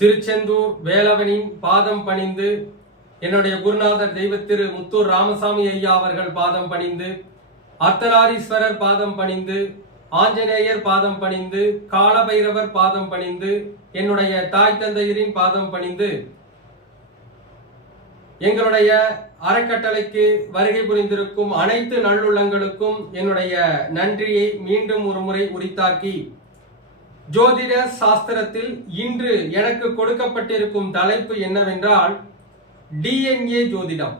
திருச்செந்தூர் வேலவனின் பாதம் பணிந்து என்னுடைய குருநாதர் தெய்வத்திரு முத்தூர் ராமசாமி ஐயா அவர்கள் பாதம் பணிந்து அர்த்தநாரீஸ்வரர் பாதம் பணிந்து ஆஞ்சநேயர் பாதம் பணிந்து காலபைரவர் பாதம் பணிந்து என்னுடைய தாய் தந்தையரின் பாதம் பணிந்து எங்களுடைய அறக்கட்டளைக்கு வருகை புரிந்திருக்கும் அனைத்து நல்லுள்ளங்களுக்கும் என்னுடைய நன்றியை மீண்டும் ஒரு முறை உரித்தாக்கி ஜோதிட சாஸ்திரத்தில் இன்று எனக்கு கொடுக்கப்பட்டிருக்கும் தலைப்பு என்னவென்றால் டிஎன்ஏ ஜோதிடம்.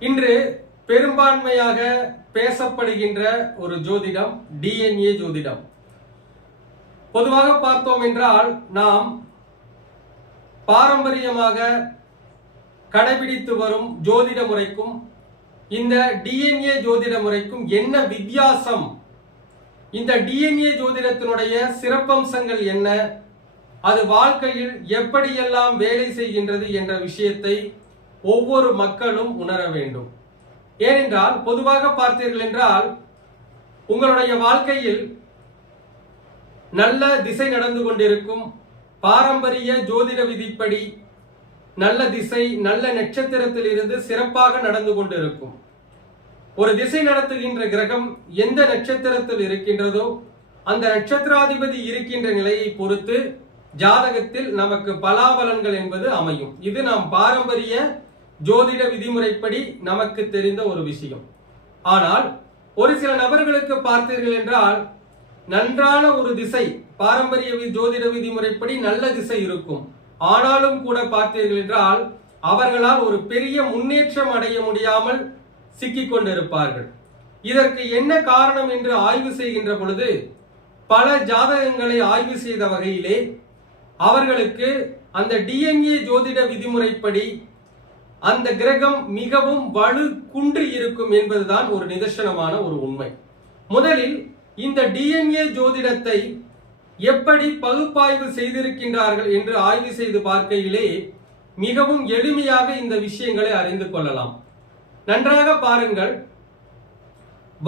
இன்று பெரும்பான்மையாக பேசப்படுகின்ற ஒரு ஜோதிடம் டிஎன்ஏ ஜோதிடம். பொதுவாக பார்த்தோம் என்றால் நாம் பாரம்பரியமாக கடைபிடித்து வரும் ஜோதிட முறைக்கும் இந்த டிஎன்ஏ ஜோதிட முறைக்கும் என்ன வித்தியாசம் இந்த டிஎன்ஏ ஜோதிடத்தினுடைய சிறப்பம்சங்கள் என்ன? அது வாழ்க்கையில் எப்படியெல்லாம் வேலை செய்கின்றது என்ற விஷயத்தை ஒவ்வொரு மக்களும் உணர வேண்டும். ஏனென்றால் பொதுவாக பார்த்தீர்கள் என்றால் உங்களுடைய வாழ்க்கையில் நல்ல திசை நடந்து கொண்டிருக்கும் பாரம்பரிய ஜோதிட விதிப்படி நல்ல திசை நல்ல நட்சத்திரத்தில் இருந்து சிறப்பாக நடந்து கொண்டிருக்கும். ஒரு திசை நடத்துகின்ற கிரகம் எந்த நட்சத்திரத்தில் இருக்கின்றதோ அந்த நட்சத்திராதிபதி இருக்கின்ற நிலையை பொறுத்து ஜாதகத்தில் நமக்கு பலாபலன்கள் என்பது அமையும். இது நாம் பாரம்பரிய ஜோதிட விதிமுறைப்படி நமக்கு தெரிந்த ஒரு விஷயம். ஆனால் ஒரு சில நபர்களுக்கு பார்த்தீர்கள் என்றால் நன்றான ஒரு திசை பாரம்பரிய வி- ஜோதிட விதிமுறைப்படி நல்ல திசை இருக்கும். ஆனாலும் கூட பார்த்தீர்கள் என்றால் அவர்களால் ஒரு பெரிய முன்னேற்றம் அடைய முடியாமல் சிக்கிக் கொண்டிருப்பார்கள் இதற்கு என்ன காரணம் என்று ஆய்வு செய்கின்ற பொழுது பல ஜாதகங்களை ஆய்வு செய்த வகையிலே அவர்களுக்கு அந்த டிஎன்ஏ ஜோதிட விதிமுறைப்படி அந்த கிரகம் மிகவும் வலு குன்று இருக்கும் என்பதுதான் ஒரு நிதர்சனமான ஒரு உண்மை. முதலில் இந்த டிஎன்ஏ ஜோதிடத்தை எப்படி பகுப்பாய்வு செய்திருக்கின்றார்கள் என்று ஆய்வு செய்து பார்க்கையிலே மிகவும் எளிமையாக இந்த விஷயங்களை அறிந்து கொள்ளலாம். நன்றாக பாருங்கள்.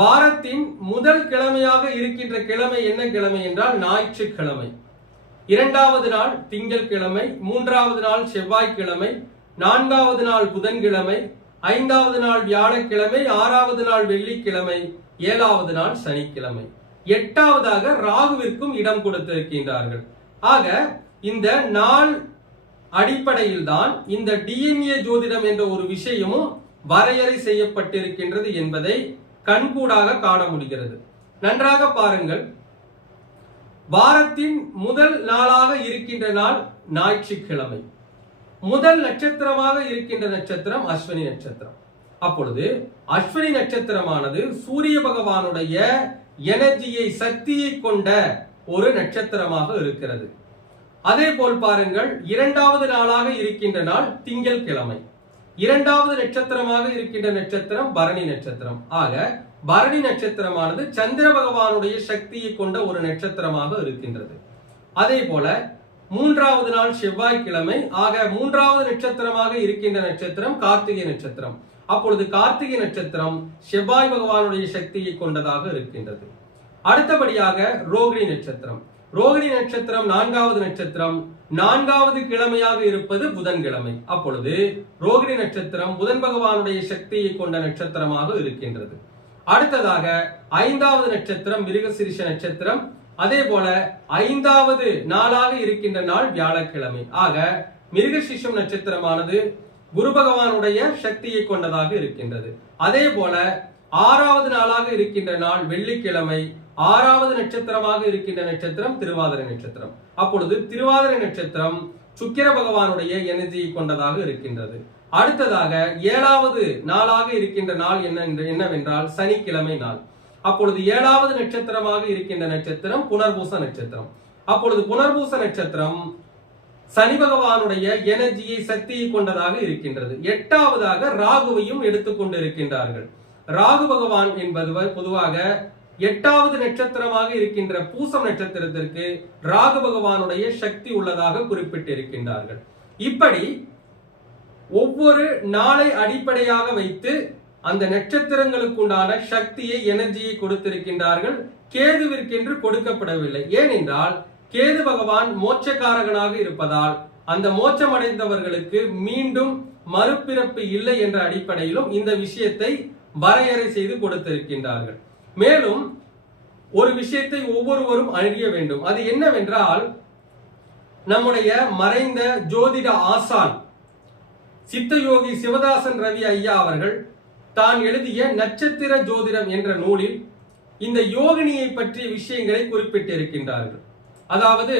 வாரத்தின் முதல் கிழமையாக இருக்கின்ற கிழமை என்ன கிழமை என்றால் ஞாயிற்றுக்கிழமை. இரண்டாவது நாள் திங்கட்கிழமை மூன்றாவது நாள் செவ்வாய்க்கிழமை நான்காவது நாள் புதன்கிழமை ஐந்தாவது நாள் வியாழக்கிழமை ஆறாவது நாள் வெள்ளிக்கிழமை ஏழாவது நாள் சனிக்கிழமை. எட்டாவதாக ராகுவிற்கும் இடம் கொடுத்திருக்கின்றார்கள். ஆக இந்த நாள் அடிப்படையில் தான் இந்த டிஎன்ஏ ஜோதிடம் என்ற ஒரு விஷயமும் வரையறை செய்யப்பட்டிருக்கின்றது என்பதை கண்கூடாக காண முடிகிறது. நன்றாக பாருங்கள். வாரத்தின் முதல் நாளாக இருக்கின்ற நாள் ஞாயிற்றுக்கிழமை. முதல் நட்சத்திரமாக இருக்கின்ற நட்சத்திரம் அஸ்வினி நட்சத்திரம். அப்பொழுது அஸ்வினி நட்சத்திரமானது சூரிய பகவானுடைய எனர்ஜியை சக்தியை கொண்ட ஒரு நட்சத்திரமாக இருக்கிறது. அதே போல் பாருங்கள் இரண்டாவது நாளாக இருக்கின்ற நாள் திங்கள் கிழமை இரண்டாவது நட்சத்திரமாக இருக்கின்ற நட்சத்திரம் பரணி நட்சத்திரம். ஆக பரணி நட்சத்திரமானது சந்திர பகவானுடைய சக்தியை கொண்ட ஒரு நட்சத்திரமாக இருக்கின்றது. அதே போல மூன்றாவது நாள் செவ்வாய்க்கிழமை ஆக மூன்றாவது நட்சத்திரமாக இருக்கின்ற நட்சத்திரம் கார்த்திகை நட்சத்திரம். அப்பொழுது கார்த்திகை நட்சத்திரம் செவ்வாய் பகவானுடைய சக்தியை கொண்டதாக இருக்கின்றது. அடுத்தபடியாக ரோகிணி நட்சத்திரம். ரோகிணி நட்சத்திரம் நான்காவது நட்சத்திரம். நான்காவது கிழமையாக இருப்பது புதன்கிழமை அப்பொழுது ரோகிணி நட்சத்திரம் புதன் பகவானுடைய சக்தியை கொண்ட நட்சத்திரமாக இருக்கின்றது. அடுத்ததாக ஐந்தாவது நட்சத்திரம் மிருகசிரிஷ நட்சத்திரம். அதே போல ஐந்தாவது நாளாக இருக்கின்ற நாள் வியாழக்கிழமை. ஆக மிருகசிஷம் நட்சத்திரமானது குரு பகவானுடைய சக்தியை கொண்டதாக இருக்கின்றது. அதே போல ஆறாவது நாளாக இருக்கின்ற நாள் வெள்ளிக்கிழமை. ஆறாவது நட்சத்திரமாக இருக்கின்ற நட்சத்திரம் திருவாதிரை நட்சத்திரம். அப்பொழுது திருவாதிரை நட்சத்திரம் சுக்கிர பகவானுடைய எனர்ஜியை கொண்டதாக இருக்கின்றது. அடுத்ததாக ஏழாவது நாளாக இருக்கின்ற நாள் என்ன என்று- என்னவென்றால் சனிக்கிழமை நாள். அப்பொழுது ஏழாவது நட்சத்திரமாக இருக்கின்ற நட்சத்திரம் புனர்பூச நட்சத்திரம். அப்பொழுது புனர்பூச நட்சத்திரம் சனி பகவானுடைய எனர்ஜியை சக்தியை கொண்டதாக இருக்கின்றது. எட்டாவதாக ராகுவையும் எடுத்துக்கொண்டு இருக்கின்றார்கள் ராகு பகவான் என்பது பொதுவாக எட்டாவது நட்சத்திரமாக இருக்கின்ற பூசம் நட்சத்திரத்திற்கு ராகு பகவானுடைய சக்தி உள்ளதாக குறிப்பிட்டிருக்கின்றார்கள். இப்படி ஒவ்வொரு நாளை அடிப்படையாக வைத்து அந்த நட்சத்திரங்களுக்குண்டான சக்தியை எனர்ஜியை கொடுத்திருக்கின்றார்கள். கேதுவிற்கென்று கொடுக்கப்படவில்லை. ஏனென்றால் கேது பகவான் மோட்சக்காரகனாக இருப்பதால் அந்த மோட்சமடைந்தவர்களுக்கு மீண்டும் மறுபிறப்பு இல்லை என்ற அடிப்படையிலும் இந்த விஷயத்தை வரையறை செய்து கொடுத்திருக்கின்றார்கள். மேலும் ஒரு விஷயத்தை ஒவ்வொருவரும் அறிய வேண்டும். அது என்னவென்றால் நம்முடைய மறைந்த ஜோதிட ஆசான் சித்தயோகி சிவதாசன் ரவி ஐயா அவர்கள் தான் எழுதிய நட்சத்திர ஜோதிடம் என்ற நூலில் இந்த யோகினியை பற்றிய விஷயங்களை குறிப்பிட்டிருக்கின்றார்கள். அதாவது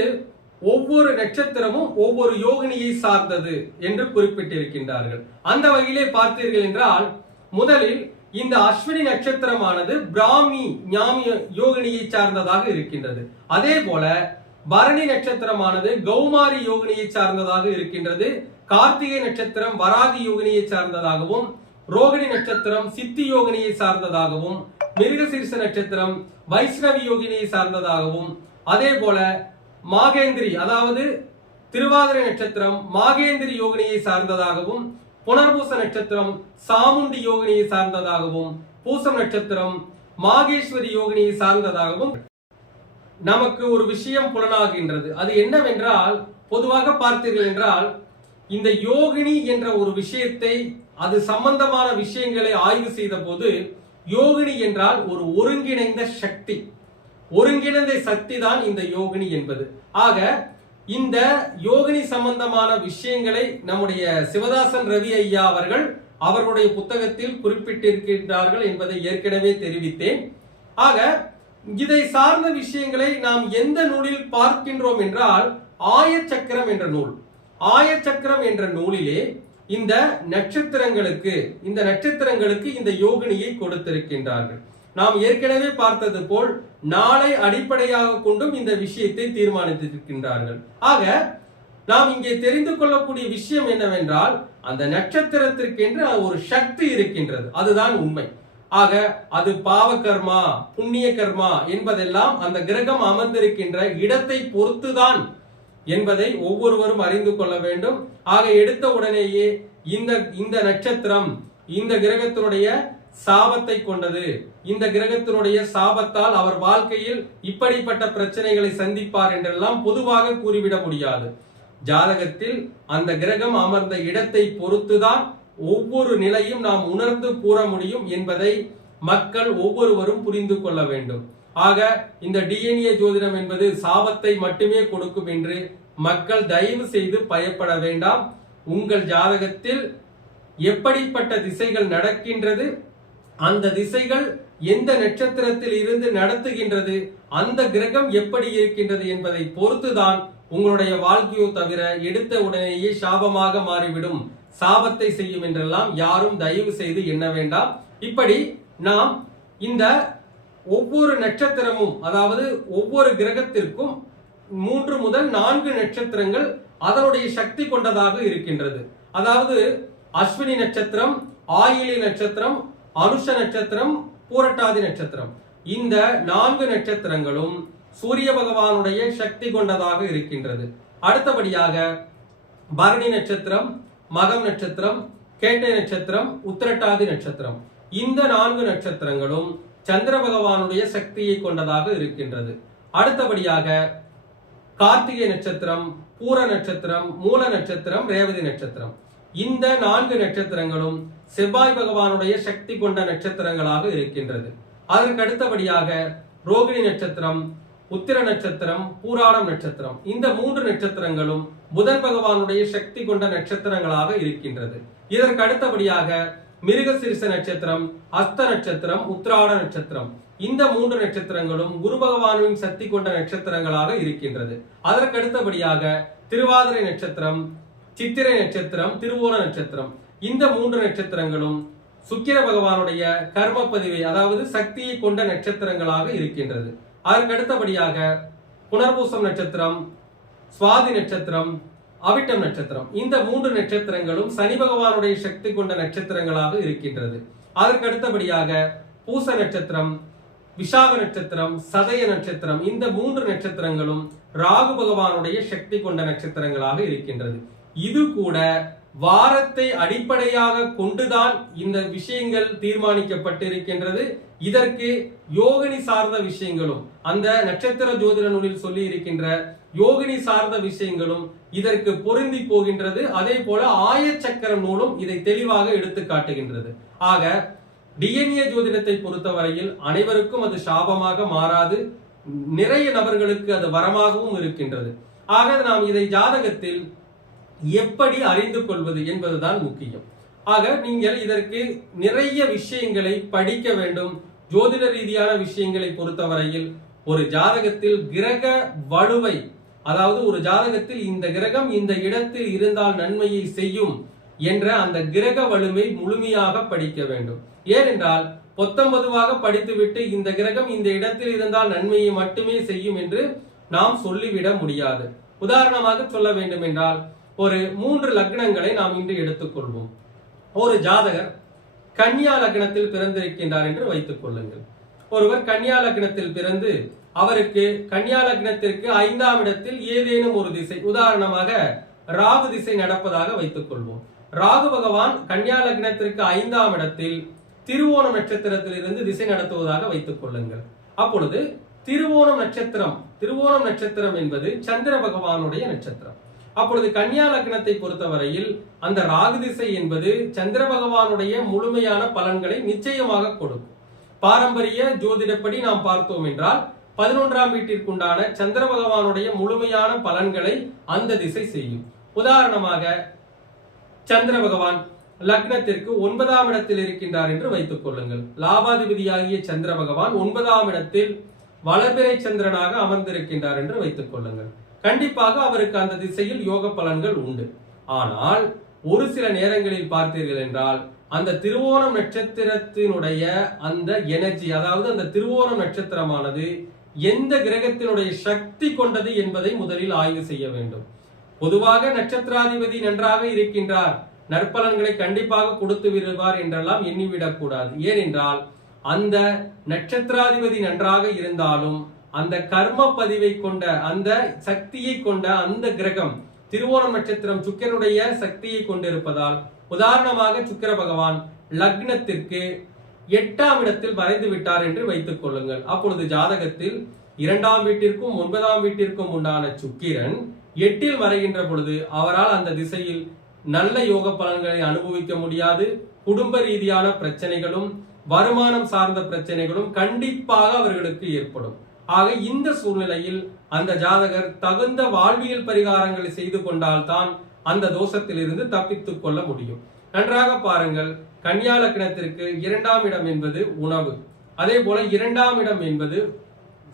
ஒவ்வொரு நட்சத்திரமும் ஒவ்வொரு யோகினியை சார்ந்தது என்று குறிப்பிட்டிருக்கின்றார்கள். அந்த வகையிலே பார்த்தீர்கள் என்றால் முதலில் இந்த அஸ்வினி நட்சத்திரமானது பிராமி ஞாமி யோகினியை சார்ந்ததாக இருக்கின்றது. அதே போல பரணி நட்சத்திரமானது கௌமாரி யோகினியை சார்ந்ததாக இருக்கின்றது. கார்த்திகை நட்சத்திரம் வராகி யோகினியை சார்ந்ததாகவும் ரோகிணி நட்சத்திரம் சித்தி யோகினியை சார்ந்ததாகவும் மிருகசீர்ஷ நட்சத்திரம் வைஷ்ணவி யோகினியை சார்ந்ததாகவும் அதே போல மாகேந்திரி அதாவது திருவாதிரை நட்சத்திரம் மாகேந்திரி யோகினியை சார்ந்ததாகவும் புனர்பூச நட்சத்திரம் சாமுண்டி யோகினியை சார்ந்ததாகவும் பூசம் நட்சத்திரம் மாகேஸ்வரி யோகினியை சார்ந்ததாகவும் நமக்கு ஒரு விஷயம் புலனாகின்றது. அது என்னவென்றால் பொதுவாக பார்த்தீர்கள் என்றால் இந்த யோகினி என்ற ஒரு விஷயத்தை அது சம்பந்தமான விஷயங்களை ஆய்வு செய்த போது யோகினி என்றால் ஒரு ஒருங்கிணைந்த சக்தி. ஒருங்கிணைந்த சக்தி தான் இந்த யோகினி என்பது. ஆக இந்த யோகினி சம்பந்தமான விஷயங்களை நம்முடைய சிவதாசன் ரவி ஐயா அவர்கள் அவர்களுடைய புத்தகத்தில் குறிப்பிட்டிருக்கின்றார்கள் என்பதை ஏற்கனவே தெரிவித்தேன். ஆக இதை சார்ந்த விஷயங்களை நாம் எந்த நூலில் பார்க்கின்றோம் என்றால் ஆயச்சக்கரம் என்ற நூல். ஆயச்சக்கரம் என்ற நூலிலே இந்த நட்சத்திரங்களுக்கு இந்த நட்சத்திரங்களுக்கு இந்த யோகினியை கொடுத்திருக்கின்றார்கள். நாம் ஏற்கனவே பார்த்தது போல் நாளை அடிப்படையாக கொண்டும் இந்த விஷயத்தை தீர்மானித்திருக்கின்றார்கள். ஆக நாம் இங்கே தெரிந்து கொள்ளக்கூடிய விஷயம் என்னவென்றால் அந்த நட்சத்திரத்திற்கென்று ஒரு சக்தி இருக்கின்றது. அதுதான் உண்மை. ஆக அது பாவ கர்மா புண்ணிய கர்மா என்பதெல்லாம் அந்த கிரகம் அமர்ந்திருக்கின்ற இடத்தை பொறுத்துதான் என்பதை ஒவ்வொருவரும் அறிந்து கொள்ள வேண்டும். ஆக எடுத்த உடனேயே இந்த இந்த நட்சத்திரம் இந்த கிரகத்தினுடைய சாபத்தை கொண்டது. இந்த கிரகத்தினுடைய சாபத்தால் அவர் வாழ்க்கையில் இப்படிப்பட்ட பிரச்சனைகளை சந்திப்பார் என்றெல்லாம் பொதுவாக கூறிவிட முடியாது. ஜாதகத்தில் அந்த கிரகம் அமர்ந்த இடத்தை பொறுத்துதான் ஒவ்வொரு நிலையும் நாம் உணர்ந்து கூற முடியும் என்பதை மக்கள் ஒவ்வொருவரும் புரிந்து கொள்ள வேண்டும். ஆக இந்த டிஎன்ஏ ஜோதிடம் என்பது சாபத்தை மட்டுமே கொடுக்கும் என்று மக்கள் தயவு செய்து பயப்பட வேண்டாம். உங்கள் ஜாதகத்தில் எப்படிப்பட்ட திசைகள் நடக்கின்றது அந்த திசைகள் எந்த நட்சத்திரத்தில் இருந்து நடத்துகின்றது அந்த கிரகம் எப்படி இருக்கின்றது என்பதை பொறுத்துதான் உங்களுடைய வாழ்க்கையோ தவிர எடுத்த உடனேயே சாபமாக மாறிவிடும். சாபத்தை செய்யும் என்றெல்லாம் யாரும் தயவு செய்து எண்ண வேண்டாம். இப்படி நாம் இந்த ஒவ்வொரு நட்சத்திரமும் அதாவது ஒவ்வொரு கிரகத்திற்கும் மூன்று முதல் நான்கு நட்சத்திரங்கள் அதனுடைய சக்தி கொண்டதாக இருக்கின்றது. அதாவது அஸ்வினி நட்சத்திரம் ஆயிலி நட்சத்திரம் அனுஷ நட்சத்திரம் பூரட்டாதி நட்சத்திரம். இந்த நான்கு நட்சத்திரங்களும் சூரிய பகவானுடைய சக்தி கொண்டதாக இருக்கின்றது. அடுத்தபடியாக பரணி நட்சத்திரம் மகம் நட்சத்திரம் கேட்டை நட்சத்திரம் உத்திரட்டாதி நட்சத்திரம். இந்த நான்கு நட்சத்திரங்களும் சந்திர பகவானுடைய சக்தியை கொண்டதாக இருக்கின்றது. அடுத்தபடியாக கார்த்திகை நட்சத்திரம் பூர நட்சத்திரம் மூல நட்சத்திரம் ரேவதி நட்சத்திரம். இந்த நான்கு நட்சத்திரங்களும் செவ்வாய் பகவானுடைய சக்தி கொண்ட நட்சத்திரங்களாக இருக்கின்றது. அதற்கு அடுத்தபடியாக ரோகிணி நட்சத்திரம் உத்திர நட்சத்திரம் பூராடம் நட்சத்திரம். இந்த மூன்று நட்சத்திரங்களும் புதன் பகவானுடைய சக்தி கொண்ட நட்சத்திரங்களாக இருக்கின்றது. இதற்கு அடுத்தபடியாக மிருகசிரிச நட்சத்திரம் அஸ்த நட்சத்திரம் உத்திராட நட்சத்திரம். இந்த மூன்று நட்சத்திரங்களும் குரு பகவானின் சக்தி கொண்ட நட்சத்திரங்களாக இருக்கின்றது. அதற்கு அடுத்தபடியாக திருவாதிரை நட்சத்திரம் சித்திரை நட்சத்திரம் திருவோண நட்சத்திரம். இந்த மூன்று நட்சத்திரங்களும் சுக்கிர பகவானுடைய கர்ம பதிவை அதாவது சக்தியை கொண்ட நட்சத்திரங்களாக இருக்கின்றது. அதற்கு அடுத்தபடியாக புனர்பூசம் நட்சத்திரம் சுவாதி நட்சத்திரம் அவிட்டம் நட்சத்திரம். இந்த மூன்று நட்சத்திரங்களும் சனி பகவானுடைய சக்தி கொண்ட நட்சத்திரங்களாக இருக்கின்றது. அதற்கு அடுத்தபடியாக பூச நட்சத்திரம் விஷாக நட்சத்திரம் சதய நட்சத்திரம். இந்த மூன்று நட்சத்திரங்களும் ராகு பகவானுடைய சக்தி கொண்ட நட்சத்திரங்களாக இருக்கின்றது. இது கூட வாரத்தை அடிப்படையாக கொண்டுதான் இந்த விஷயங்கள் தீர்மானிக்கப்பட்டிருக்கின்றது. இதற்கு யோகினி சார்ந்த விஷயங்களும் அந்த நட்சத்திர ஜோதிட நூலில் சொல்லி இருக்கின்ற யோகினி சார்ந்த விஷயங்களும் இதற்கு பொருந்தி போகின்றது. அதே போல ஆயச்சக்கர நூலும் இதை தெளிவாக எடுத்து காட்டுகின்றது. ஆக டிஎன்ஏ ஜோதிடத்தை பொறுத்தவரையில் அனைவருக்கும் அது சாபமாக மாறாது. நிறைய நபர்களுக்கு அது வரமாகவும் இருக்கின்றது. ஆக நாம் இதை ஜாதகத்தில் எப்படி அறிந்து கொள்வது என்பதுதான் முக்கியம். ஆக நீங்கள் இதற்கு நிறைய விஷயங்களை படிக்க வேண்டும். ஜோதிட ரீதியான விஷயங்களை பொறுத்தவரையில் ஒரு ஜாதகத்தில் கிரக வலுவை அதாவது ஒரு ஜாதகத்தில் இந்த கிரகம் இந்த இடத்தில் இருந்தால் நன்மையை செய்யும் என்ற அந்த கிரக வலுவை முழுமையாக படிக்க வேண்டும். ஏனென்றால் பொத்தம்பதுவாக படித்துவிட்டு இந்த கிரகம் இந்த இடத்தில் இருந்தால் நன்மையை மட்டுமே செய்யும் என்று நாம் சொல்லிவிட முடியாது. உதாரணமாக சொல்ல வேண்டும் என்றால் ஒரு மூன்று லக்னங்களை நாம் இன்று எடுத்துக்கொள்வோம். ஒரு ஜாதகர் கன்னியா லக்னத்தில் பிறந்திருக்கின்றார் என்று வைத்துக் கொள்ளுங்கள். ஒருவர் கன்னியா லக்னத்தில் பிறந்து அவருக்கு கன்னியா லக்னத்திற்கு ஐந்தாம் இடத்தில் ஏதேனும் ஒரு திசை உதாரணமாக ராகு திசை நடப்பதாக வைத்துக் கொள்வோம். ராகு பகவான் கன்னியா லக்னத்திற்கு ஐந்தாம் இடத்தில் திருவோணம் நட்சத்திரத்தில் இருந்து திசை நடத்துவதாக வைத்துக் கொள்ளுங்கள். அப்பொழுது திருவோணம் நட்சத்திரம் திருவோணம் நட்சத்திரம் என்பது சந்திர பகவானுடைய நட்சத்திரம். அப்பொழுது கன்னியா லக்னத்தை பொறுத்தவரையில் அந்த ராகு திசை என்பது சந்திர பகவானுடைய முழுமையான பலன்களை நிச்சயமாக கொடுக்கும். பாரம்பரிய ஜோதிடப்படி நாம் பார்த்தோம் என்றால் பதினொன்றாம் வீட்டிற்குண்டான சந்திர பகவானுடைய முழுமையான பலன்களை அந்த திசை செய்யும். உதாரணமாக சந்திர பகவான் லக்னத்திற்கு ஒன்பதாம் இடத்தில் இருக்கின்றார் என்று வைத்துக் கொள்ளுங்கள். லாபாதிபதியாகிய சந்திர பகவான் ஒன்பதாம் இடத்தில் வளர்பிறை சந்திரனாக அமர்ந்திருக்கின்றார் என்று வைத்துக் கொள்ளுங்கள். கண்டிப்பாக அவருக்கு அந்த திசையில் யோக பலன்கள் உண்டு. ஆனால் ஒரு சில நேரங்களில் பார்த்தீர்கள் என்றால் அந்த திருவோணம் நட்சத்திரத்தினுடைய அந்த எனர்ஜி அதாவது அந்த திருவோணம் நட்சத்திரமானது எந்த கிரகத்தினுடைய சக்தி கொண்டது என்பதை முதலில் ஆய்வு செய்ய வேண்டும். பொதுவாக நட்சத்திராதிபதி நன்றாக இருக்கின்றார். நற்பலன்களை கண்டிப்பாக கொடுத்து விடுவார் என்றெல்லாம் எண்ணிவிடக்கூடாது. ஏனென்றால் அந்த நட்சத்திராதிபதி நன்றாக இருந்தாலும் அந்த கர்ம பதிவை கொண்ட அந்த சக்தியை கொண்ட அந்த கிரகம் திருவோணம் நட்சத்திரம் சுக்கிரனுடைய சக்தியை கொண்டிருப்பதால் உதாரணமாக சுக்கிர பகவான் லக்னத்திற்கு எட்டாம் இடத்தில் மறைந்து விட்டார் என்று வைத்துக் கொள்ளுங்கள். அப்பொழுது ஜாதகத்தில் இரண்டாம் வீட்டிற்கும் ஒன்பதாம் வீட்டிற்கும் உண்டான சுக்கிரன் எட்டில் மறைகின்ற பொழுது அவரால் அந்த திசையில் நல்ல யோக பலன்களை அனுபவிக்க முடியாது. குடும்ப ரீதியான பிரச்சனைகளும் வருமானம் சார்ந்த பிரச்சனைகளும் கண்டிப்பாக அவர்களுக்கு ஏற்படும். ஆக இந்த சூழ்நிலையில் அந்த ஜாதகர் தகுந்த வாழ்வியல் பரிகாரங்களை செய்து கொண்டால்தான் அந்த தோஷத்திலிருந்து தப்பித்துக் கொள்ள முடியும். நன்றாக பாருங்கள் கன்னியா லக்னத்திற்கு இரண்டாம் இடம் என்பது உணவு. அதே போல இரண்டாம் இடம் என்பது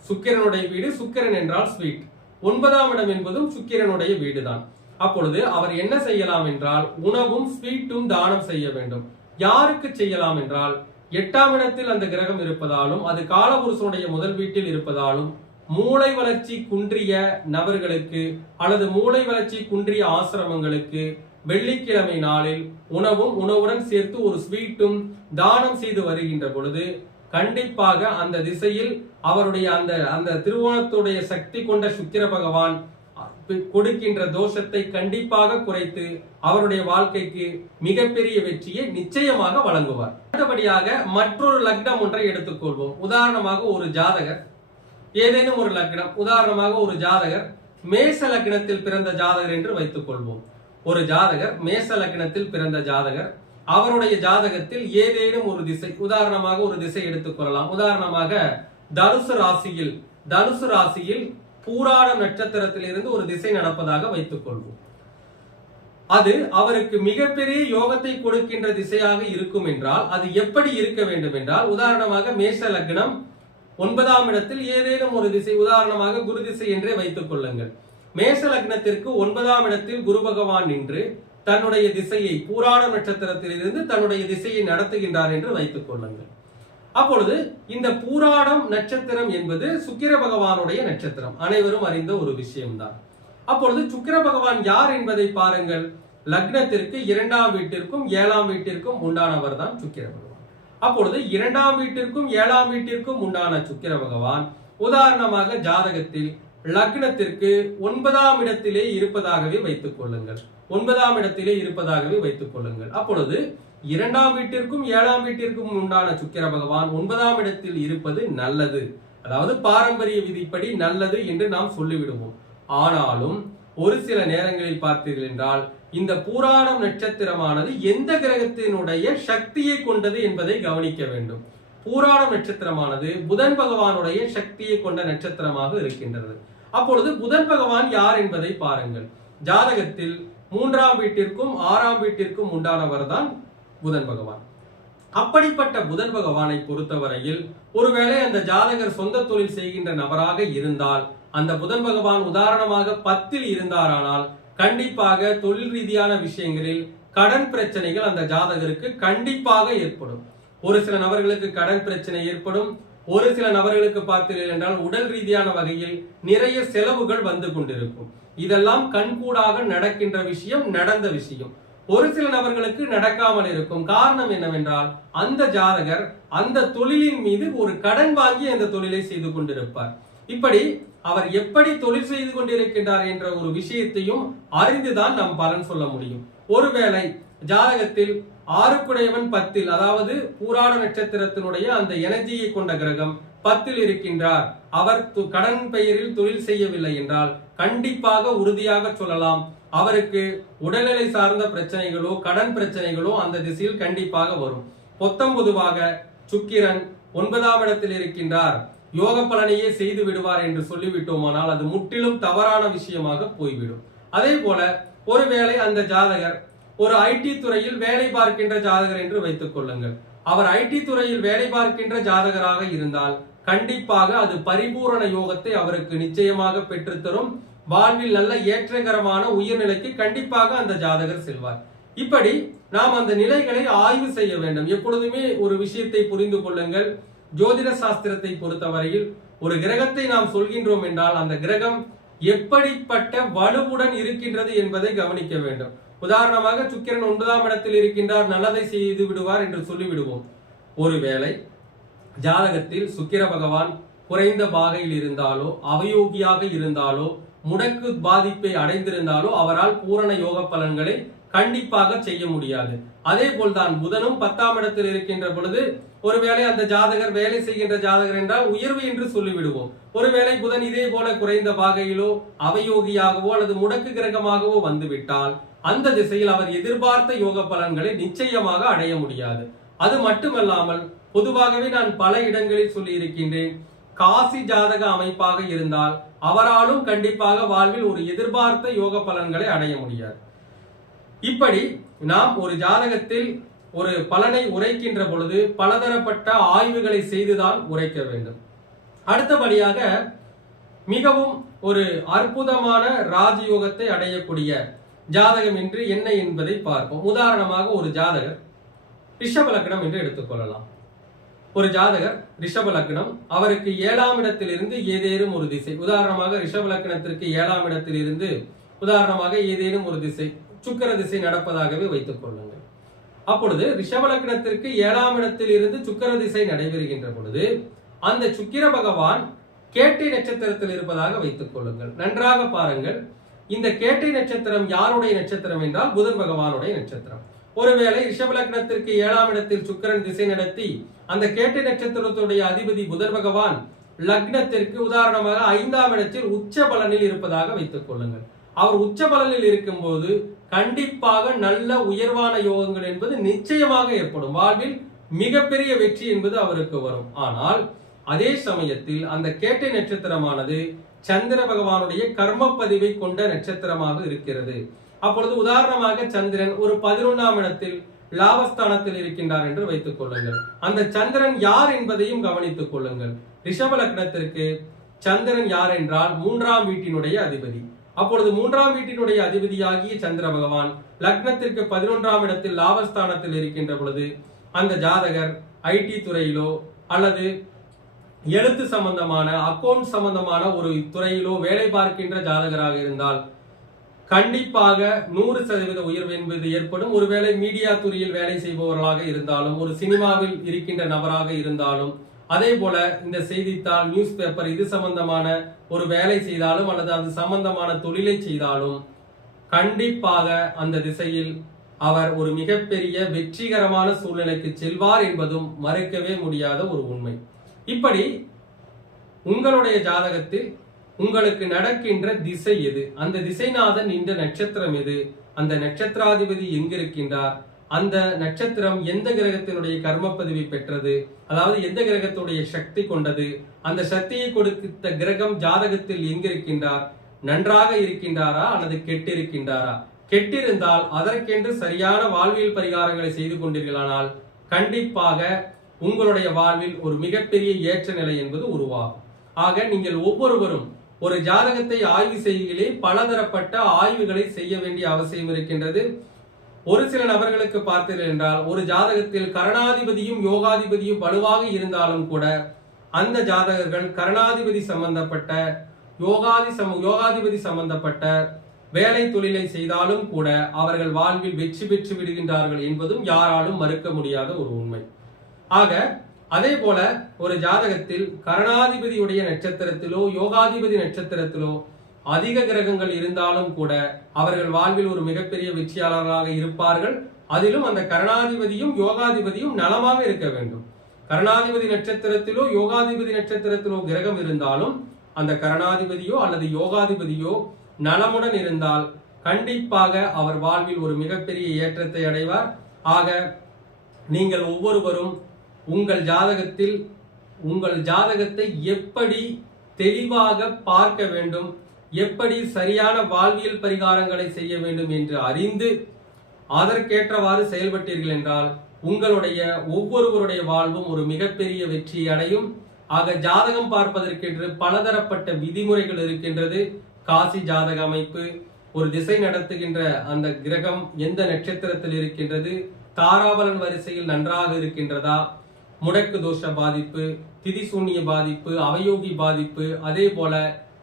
சுக்கிரனுடைய வீடு சுக்கிரன் என்றால் ஸ்வீட் ஒன்பதாம் இடம் என்பதும் சுக்கிரனுடைய வீடுதான். அப்பொழுது அவர் என்ன செய்யலாம் என்றால் உணவும் ஸ்வீட்டும் தானம் செய்ய வேண்டும். யாருக்கு செய்யலாம் என்றால் எட்டாம் இடத்தில் அந்த கிரகம் இருப்பதாலும் அது காலபுருஷனுடைய முதல் வீட்டில் இருப்பதாலும் மூளை வளர்ச்சி குன்றிய நபர்களுக்கு அல்லது மூளை வளர்ச்சி குன்றிய ஆசிரமங்களுக்கு வெள்ளிக்கிழமை நாளில் உணவும் உணவுடன் சேர்த்து ஒரு ஸ்வீட்டும் தானம் செய்து வருகின்ற பொழுது கண்டிப்பாக அந்த திசையில் அவருடைய அந்த அந்த திருவோணத்துடைய சக்தி கொண்ட சுக்கிர பகவான் கொடுக்கின்ற தோஷத்தை கண்டிப்பாக குறைத்து அவருடைய வாழ்க்கைக்கு மிகப்பெரிய வெற்றியை நிச்சயமாக வழங்குவார். அடுத்தபடியாக மற்றொரு லக்னம் ஒன்றை எடுத்துக்கொள்வோம். உதாரணமாக ஒரு ஜாதகர் ஏதேனும் ஒரு லக்னம் உதாரணமாக ஒரு ஜாதகர் மேச லக்னத்தில் பிறந்த ஜாதகர் என்று வைத்துக் கொள்வோம் ஒரு ஜாதகர் மேச லக்னத்தில் பிறந்த ஜாதகர் அவருடைய ஜாதகத்தில் ஏதேனும் ஒரு திசை உதாரணமாக ஒரு திசை எடுத்துக்கொள்ளலாம் உதாரணமாக தனுசு ராசியில் தனுசு ராசியில் பூராட நட்சத்திரத்திலிருந்து ஒரு திசை நடப்பதாக வைத்துக் கொள்வோம் அது அவருக்கு மிகப்பெரிய யோகத்தை கொடுக்கின்ற திசையாக இருக்கும் என்றால் அது எப்படி இருக்க வேண்டும் என்றால் உதாரணமாக மேஷ லக்னம் ஒன்பதாம் இடத்தில் ஏதேனும் ஒரு திசை உதாரணமாக குரு திசை என்றே வைத்துக் கொள்ளுங்கள். மேஷ லக்னத்திற்கு ஒன்பதாம் இடத்தில் குரு பகவான் நின்று தன்னுடைய திசையை பூராட நட்சத்திரத்திலிருந்து தன்னுடைய திசையை நடத்துகின்றார் என்று வைத்துக் கொள்ளுங்கள். அப்பொழுது இந்த பூராடம் நட்சத்திரம் என்பது சுக்கிர பகவானுடைய நட்சத்திரம். அனைவரும் அறிந்த ஒரு விஷயம்தான். அப்பொழுது சுக்கிர பகவான் யார் என்பதை பாருங்கள். லக்னத்திற்கு இரண்டாம் வீட்டிற்கும் ஏழாம் வீட்டிற்கும் உண்டானவர் தான் சுக்கிர பகவான். அப்பொழுது இரண்டாம் வீட்டிற்கும் ஏழாம் வீட்டிற்கும் உண்டான சுக்கிர பகவான் உதாரணமாக ஜாதகத்தில் லக்னத்திற்கு ஒன்பதாம் இடத்திலே இருப்பதாகவே வைத்துக் கொள்ளுங்கள். ஒன்பதாம் இடத்திலே இருப்பதாகவே வைத்துக் கொள்ளுங்கள். அப்பொழுது இரண்டாம் வீட்டிற்கும் ஏழாம் வீட்டிற்கும் உண்டான சுக்கிர பகவான் ஒன்பதாம் இடத்தில் இருப்பது நல்லது. அதாவது பாரம்பரிய விதிப்படி நல்லது என்று நாம் சொல்லிவிடுவோம். ஆனாலும் ஒரு சில நேரங்களில் பார்த்தீர்கள் என்றால் இந்த பூராடம் நட்சத்திரமானது எந்த கிரகத்தினுடைய சக்தியை கொண்டது என்பதை கவனிக்க வேண்டும். பூராடம் நட்சத்திரமானது புதன் பகவானுடைய சக்தியை கொண்ட நட்சத்திரமாக இருக்கின்றது. அப்பொழுது புதன் பகவான் யார் என்பதை பாருங்கள். ஜாதகத்தில் மூன்றாம் வீட்டிற்கும் ஆறாம் வீட்டிற்கும் உண்டானவர் தான் புதன் பகவான். அப்படிப்பட்ட புதன் பகவானை பொறுத்தவரையில் ஒருவேளை அந்த ஜாதகர் சொந்த தொழில் செய்கின்ற நபராக இருந்தால் அந்த புதன் பகவான் உதாரணமாக பத்தில் இருந்தாரானால் கண்டிப்பாக தொழில் ரீதியான விஷயங்களில் கடன் பிரச்சனைகள் அந்த ஜாதகருக்கு கண்டிப்பாக ஏற்படும். ஒரு சில நபர்களுக்கு கடன் பிரச்சனை ஏற்படும். ஒரு சில நபர்களுக்கு பார்த்தீர்கள் என்றால் உடல் ரீதியான வகையில் நிறைய செலவுகள் வந்து கொண்டிருக்கும். இதெல்லாம் கண்கூடாக நடக்கின்ற விஷயம் நடந்த விஷயம். ஒரு சில நபர்களுக்கு நடக்காமல் இருக்கும். காரணம் என்னவென்றால் அந்த ஜாதகர் அந்த தொழிலின் மீது ஒரு கடன் வாங்கி அந்த தொழிலை செய்து கொண்டிருப்பார். இப்படி அவர் எப்படி தொழில் செய்து கொண்டிருக்கின்றார் என்ற ஒரு விஷயத்தையும் அறிந்துதான் நாம் பலன் சொல்ல முடியும். ஒருவேளை ஜாதகத்தில் ஆறுக்குடையவன் பத்தில் அதாவது பூராட நட்சத்திரத்தினுடைய அந்த எனர்ஜியை கொண்ட கிரகம் பத்தில் இருக்கின்றார். அவர் கடன் பெயரில் தொழில் செய்யவில்லை என்றால் கண்டிப்பாக உறுதியாக சொல்லலாம். அவருக்கு உடல்நிலை சார்ந்த பிரச்சனைகளோ கடன் பிரச்சனைகளோ அந்த திசையில் கண்டிப்பாக வரும். பொத்தம் பொதுவாக சுக்கிரன் ஒன்பதாம் இடத்தில் இருக்கின்றார். யோக பலனையே செய்து விடுவார் என்று சொல்லிவிட்டோமானால் அது முற்றிலும் தவறான விஷயமாக போய்விடும். அதே போல ஒருவேளை அந்த ஜாதகர் ஒரு ஐடி துறையில் வேலை பார்க்கின்ற ஜாதகர் என்று வைத்துக் கொள்ளுங்கள். அவர் ஐடி துறையில் வேலை பார்க்கின்ற ஜாதகராக இருந்தால் கண்டிப்பாக அது பரிபூரண யோகத்தை அவருக்கு நிச்சயமாக பெற்றுத்தரும். வாழ்வில் நல்ல ஏற்றகரமான உயர்நிலைக்கு கண்டிப்பாக அந்த ஜாதகர் செல்வார். இப்படி நாம் அந்த நிலைகளை ஆய்வு செய்ய வேண்டும். எப்பொழுதுமே ஒரு விஷயத்தை புரிந்து கொள்ளுங்கள். ஜோதிட சாஸ்திரத்தை பொறுத்தவரையில் ஒரு கிரகத்தை நாம் சொல்கின்றோம் என்றால் அந்த கிரகம் எப்படிப்பட்ட வலுவுடன் இருக்கின்றது என்பதை கவனிக்க வேண்டும். உதாரணமாக சுக்கிரன் ஒன்பதாம் இடத்தில் இருக்கின்றார் நல்லதை செய்து விடுவார் என்று சொல்லிவிடுவோம். ஒருவேளை ஜாதகத்தில் சுக்கிர பகவான் குறைந்த பாகையில் இருந்தாலோ அவயோகியாக இருந்தாலோ முடக்கு பாதிப்பை அடைந்திருந்தாலோ அவரால் பூரண யோக பலன்களை கண்டிப்பாக செய்ய முடியாது. அதே போல்தான் புதனும் பத்தாம் இடத்தில் இருக்கின்ற பொழுது ஒருவேளை அந்த ஜாதகர் வேலை செய்கின்ற ஜாதகர் என்றால் உயர்வு என்று சொல்லிவிடுவோம். ஒருவேளை புதன் இதே போல குறைந்த பாகையிலோ அவயோகியாகவோ அல்லது முடக்கு கிரகமாகவோ வந்துவிட்டால் அந்த திசையில் அவர் எதிர்பார்த்த யோக பலன்களை நிச்சயமாக அடைய முடியாது. அது மட்டுமல்லாமல் பொதுவாகவே நான் பல இடங்களில் சொல்லி இருக்கின்றேன் காசி ஜாதக அமைப்பாக இருந்தால் அவராலும் கண்டிப்பாக வாழ்வில் ஒரு எதிர்பார்த்த யோக பலன்களை அடைய முடியாது. இப்படி நாம் ஒரு ஜாதகத்தில் ஒரு பலனை உரைக்கின்ற பொழுது பலதரப்பட்ட ஆய்வுகளை செய்துதான் உரைக்க வேண்டும். அடுத்தபடியாக மிகவும் ஒரு அற்புதமான ராஜயோகத்தை அடையக்கூடிய ஜாதகம் என்று என்ன என்பதை பார்ப்போம். உதாரணமாக ஒரு ஜாதகர் ரிஷப லக்னம் என்று எடுத்துக்கொள்ளலாம் ஒரு ஜாதகர் ரிஷப லக்னம் அவருக்கு ஏழாம் இடத்திலிருந்து ஏதேனும் ஒரு திசை. உதாரணமாக ரிஷப லக்னத்திற்கு ஏழாம் இடத்திலிருந்து உதாரணமாக ஏதேனும் ஒரு திசை சுக்கர திசை நடப்பதாகவே வைத்துக் கொள்ளுங்கள். அப்பொழுது ரிஷப லக்னத்திற்கு ஏழாம் இடத்தில் இருந்து திசை நடைபெறுகின்ற பொழுது அந்த சுக்கிர பகவான் கேட்டை நட்சத்திரத்தில் இருப்பதாக வைத்துக் கொள்ளுங்கள். நன்றாக பாருங்கள். இந்த கேட்டை நட்சத்திரம் யாருடைய நட்சத்திரம் என்றால் புதன் பகவானுடைய நட்சத்திரம். ஒருவேளை ரிஷபலக்னத்திற்கு ஏழாம் இடத்தில் சுக்கிரன் திசை நடத்தி அந்த கேட்டை நட்சத்திரத்துடைய அதிபதி புதர் பகவான் லக்னத்திற்கு உதாரணமாக ஐந்தாம் இடத்தில் உச்ச பலனில் இருப்பதாக வைத்துக் கொள்ளுங்கள். அவர் உச்ச பலனில் இருக்கும்போது கண்டிப்பாக நல்ல உயர்வான யோகங்கள் என்பது நிச்சயமாக ஏற்படும். வாழ்வில் மிகப்பெரிய வெற்றி என்பது அவருக்கு வரும். ஆனால் அதே சமயத்தில் அந்த கேட்டை நட்சத்திரமானது சந்திர பகவானுடைய கர்ம பதிவை கொண்ட நட்சத்திரமாக இருக்கிறது. அப்பொழுது உதாரணமாக சந்திரன் ஒரு பதினொன்றாம் இடத்தில் லாபஸ்தானத்தில் இருக்கின்றார் என்று வைத்துக் கொள்ளுங்கள். அந்த சந்திரன் யார் என்பதையும் கவனித்துக் கொள்ளுங்கள். ரிஷப லக்னத்திற்கு சந்திரன் யார் என்றால் மூன்றாம் வீட்டினுடைய அதிபதி. அப்பொழுது மூன்றாம் வீட்டினுடைய அதிபதியாகிய சந்திர பகவான் லக்னத்திற்கு பதினொன்றாம் இடத்தில் லாபஸ்தானத்தில் இருக்கின்ற பொழுது அந்த ஜாதகர் ஐடி துறையிலோ அல்லது எழுத்து சம்பந்தமான அக்கௌண்ட் சம்பந்தமான ஒரு துறையிலோ வேலை பார்க்கின்ற ஜாதகராக இருந்தால் கண்டிப்பாக நூறு சதவீத உயர்வு என்பது ஏற்படும். ஒருவேளை மீடியா துறையில் வேலை செய்பவர்களாக இருந்தாலும் ஒரு சினிமாவில் இருக்கின்ற நபராக இருந்தாலும் அதே போல இந்த செய்தித்தாள் நியூஸ் பேப்பர் இது சம்பந்தமான ஒரு வேலை செய்தாலும் அல்லது அது சம்பந்தமான தொழிலை செய்தாலும் கண்டிப்பாக அந்த திசையில் அவர் ஒரு மிகப்பெரிய வெற்றிகரமான சூழ்நிலைக்கு செல்வார் என்பதும் மறுக்கவே முடியாத ஒரு உண்மை. இப்படி உங்களுடைய ஜாதகத்தில் உங்களுக்கு நடக்கின்ற திசை எது? அந்த திசைநாதன் இந்த நட்சத்திரம் எது? அந்த நட்சத்திராதிபதி எங்கிருக்கின்றார்? அந்த நட்சத்திரம் எந்த கிரகத்தினுடைய கர்ம பதிவை பெற்றது? அதாவது எந்த கிரகத்துடைய சக்தி கொண்டது? அந்த சக்தியை கொடுத்த கிரகம் ஜாதகத்தில் எங்கிருக்கின்றார்? நன்றாக இருக்கின்றாரா அல்லது கெட்டிருக்கின்றாரா? கெட்டிருந்தால் அதற்கென்று சரியான வாழ்வியல் பரிகாரங்களை செய்து கொண்டீர்களானால் கண்டிப்பாக உங்களுடைய வாழ்வில் ஒரு மிகப்பெரிய ஏற்ற நிலை என்பது உருவாகும். ஆக நீங்கள் ஒவ்வொருவரும் ஒரு ஜாதகத்தை ஆய்வு செய்கையிலே பலதரப்பட்ட ஆய்வுகளை செய்ய வேண்டிய அவசியம் இருக்கின்றது. ஒரு சில நபர்களுக்கு பார்த்தீர்கள் என்றால் ஒரு ஜாதகத்தில் கரணாதிபதியும் யோகாதிபதியும் வலுவாக இருந்தாலும் கூட அந்த ஜாதகர்கள் கரணாதிபதி சம்பந்தப்பட்ட யோகாதி சம யோகாதிபதி சம்பந்தப்பட்ட வேலை தொழிலை செய்தாலும் கூட அவர்கள் வாழ்வில் வெற்றி பெற்று விடுகின்றார்கள் என்பதும் யாராலும் மறுக்க முடியாத ஒரு உண்மை. ஆக அதே போல ஒரு ஜாதகத்தில் கரணாதிபதியுடைய நட்சத்திரத்திலோ யோகாதிபதி நட்சத்திரத்திலோ அதிக கிரகங்கள் இருந்தாலும் கூட அவர்கள் வாழ்வில் ஒரு மிகப்பெரிய வெற்றியாளர்களாக இருப்பார்கள். அதிலும் அந்த கரணாதிபதியும் யோகாதிபதியும் நலமாக இருக்க வேண்டும். கரணாதிபதி நட்சத்திரத்திலோ யோகாதிபதி நட்சத்திரத்திலோ கிரகம் இருந்தாலும் அந்த கரணாதிபதியோ அல்லது யோகாதிபதியோ நலமுடன் இருந்தால் கண்டிப்பாக அவர் வாழ்வில் ஒரு மிகப்பெரிய ஏற்றத்தை அடைவார். ஆக நீங்கள் ஒவ்வொருவரும் உங்கள் ஜாதகத்தில் உங்கள் ஜாதகத்தை எப்படி தெளிவாக பார்க்க வேண்டும் எப்படி சரியான வாழ்வியல் பரிகாரங்களை செய்ய வேண்டும் என்று அறிந்து அதற்கேற்றவாறு செயல்பட்டீர்கள் என்றால் உங்களுடைய ஒவ்வொருவருடைய வாழ்வும் ஒரு மிகப்பெரிய வெற்றி அடையும். ஆக ஜாதகம் பார்ப்பதற்கென்று பலதரப்பட்ட விதிமுறைகள் இருக்கின்றது. காசி ஜாதக அமைப்பு ஒரு திசை நடத்துகின்ற அந்த கிரகம் எந்த நட்சத்திரத்தில் இருக்கின்றது தாராபலன் வரிசையில் நன்றாக இருக்கின்றதா முடக்கு தோஷ பாதிப்பு திதிசூன்ய பாதிப்பு அவயோகி பாதிப்பு அதே போல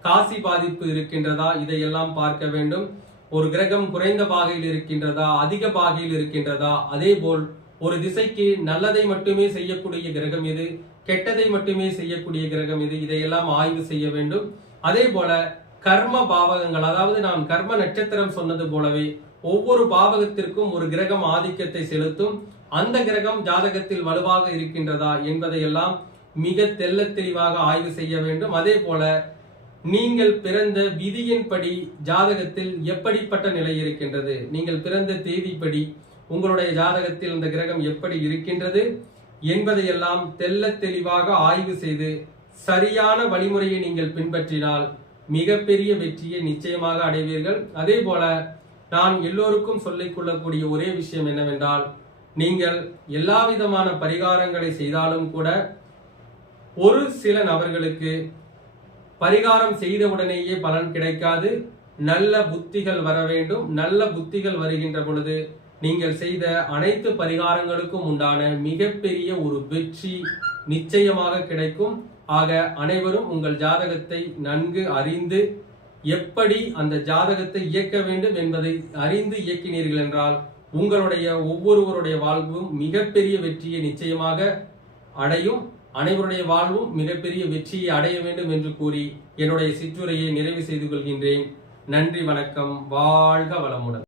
காசி பாதிப்பு இருக்கின்றதா? இதையெல்லாம் பார்க்க வேண்டும். ஒரு கிரகம் குறைந்த பாகையில் இருக்கின்றதா? அதிக பாகையில் இருக்கின்றதா? அதே போல் ஒரு திசைக்கு நல்லதை மட்டுமே செய்யக்கூடிய கிரகம் எது? கெட்டதை மட்டுமே செய்யக்கூடிய கிரகம் எது? இதையெல்லாம் ஆய்வு செய்ய வேண்டும். அதே போல கர்ம பாவகங்கள் அதாவது நாம் கர்ம நட்சத்திரம் சொன்னது போலவே ஒவ்வொரு பாவகத்திற்கும் ஒரு கிரகம் ஆதிக்கத்தை செலுத்தும். அந்த கிரகம் ஜாதகத்தில் வலுவாக இருக்கின்றதா என்பதையெல்லாம் மிக தெல்ல தெளிவாக ஆய்வு செய்ய வேண்டும். அதே போல நீங்கள் பிறந்த விதியின்படி ஜாதகத்தில் எப்படிப்பட்ட நிலை இருக்கின்றது? நீங்கள் பிறந்த தேதிப்படி உங்களுடைய ஜாதகத்தில் அந்த கிரகம் எப்படி இருக்கின்றது என்பதையெல்லாம் தெல்ல தெளிவாக ஆய்வு செய்து சரியான வழிமுறையை நீங்கள் பின்பற்றினால் மிகப்பெரிய வெற்றியை நிச்சயமாக அடைவீர்கள். அதே போல நான் எல்லோருக்கும் சொல்லிக் கொள்ளக்கூடிய ஒரே விஷயம் என்னவென்றால் நீங்கள் எல்லா விதமான பரிகாரங்களை செய்தாலும் கூட ஒரு சில நபர்களுக்கு பரிகாரம் செய்தவுடனேயே பலன் கிடைக்காது. நல்ல புத்திகள் வர வேண்டும். நல்ல புத்திகள் வருகின்ற பொழுது நீங்கள் செய்த அனைத்து பரிகாரங்களுக்கும் உண்டான மிகப்பெரிய ஒரு வெற்றி நிச்சயமாக கிடைக்கும். ஆக அனைவரும் உங்கள் ஜாதகத்தை நன்கு அறிந்து எப்படி அந்த ஜாதகத்தை இயக்க வேண்டும் என்பதை அறிந்து இயக்கினீர்கள் என்றால் உங்களுடைய ஒவ்வொருவருடைய வாழ்வும் மிகப்பெரிய வெற்றியை நிச்சயமாக அடையும். அனைவருடைய வாழ்வும் மிகப்பெரிய வெற்றியை அடைய வேண்டும் என்று கூறி என்னுடைய சிற்றுரையை நிறைவு செய்து கொள்கின்றேன். நன்றி வணக்கம். வாழ்க வளமுடன்.